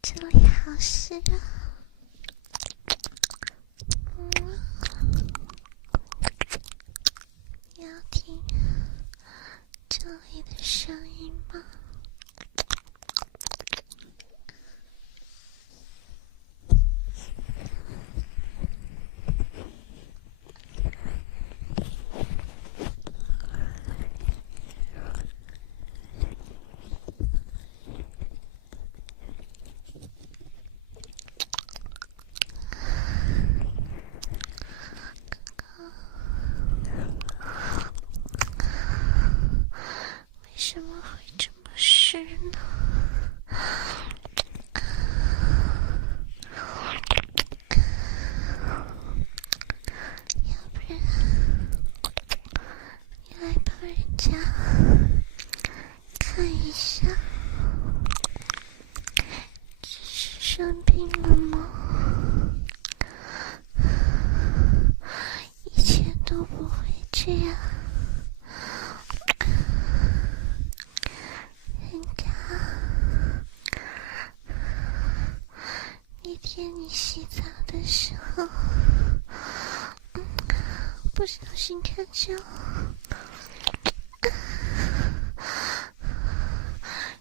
这里好湿啊。你要听这里的声音吗？为什么会这么湿呢？要不然你来帮人家看一下，只是生病了吗？以前都不会这样。人家那天你洗澡的时候，不小心看见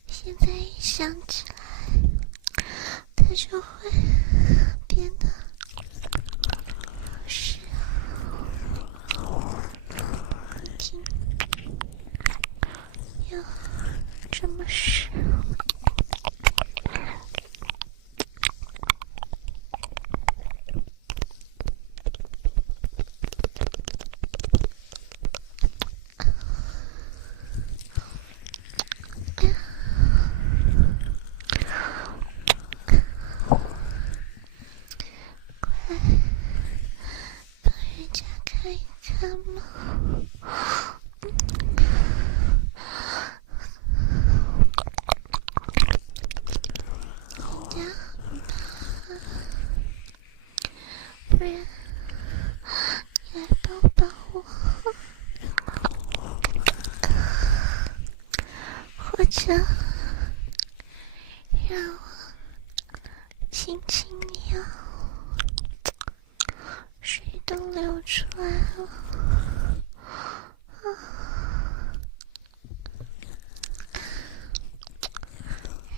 现在一想起来，它就会变得湿你听，又这么湿。帮人家看一看嘛。人家很怕，不然你来抱抱我，或者让我亲亲你啊。水都流出来了，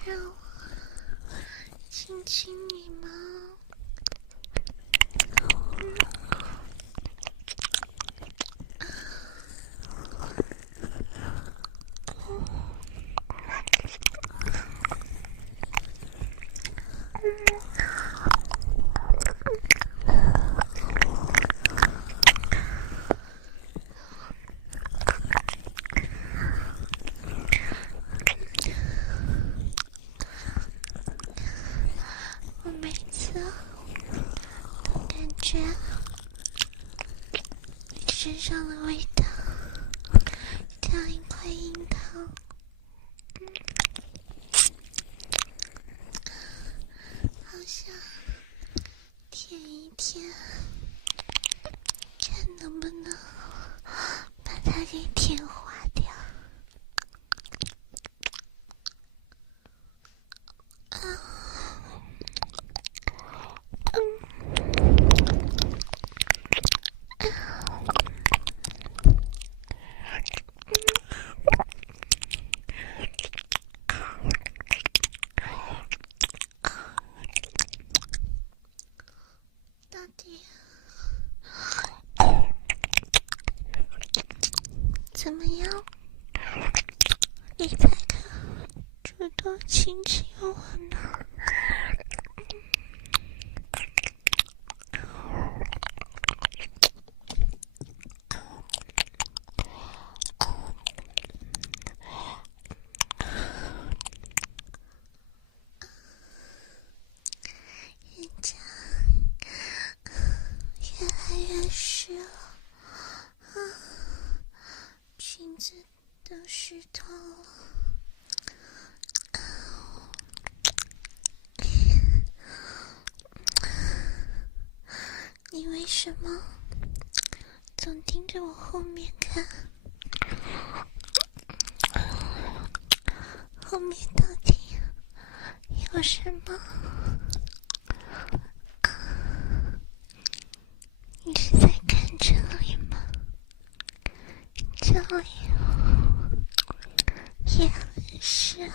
让我亲亲你吗？我每次都感觉你身上的味道像一块樱桃，好想舔一舔，看能不能把它给舔化掉。到底怎么样？你才肯主动亲亲我呢？人家越来越湿了，裙子都湿透了。你为什么总盯着我后面看？后面到底有有什么？你是在看这里吗？这里也很湿啊。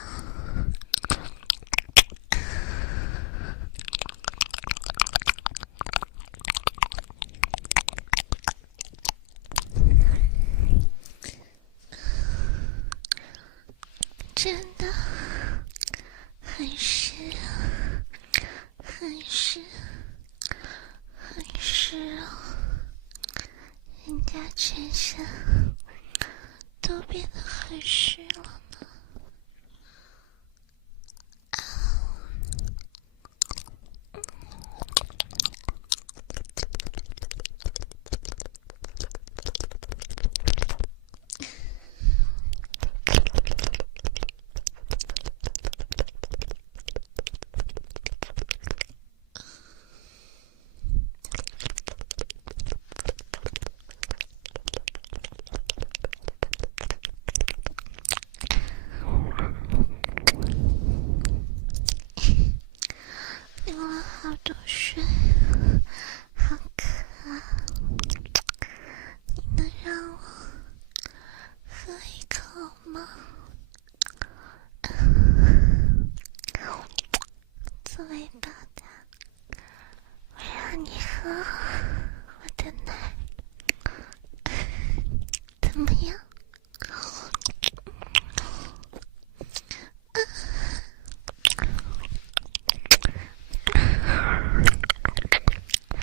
真的很湿啊，很湿，很湿啊！人家全身都变得很湿了呢。流了好多水，好渴啊！你能让我喝一口吗？做尾巴的，我让你喝我的奶，怎么样？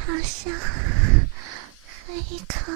好想喝一口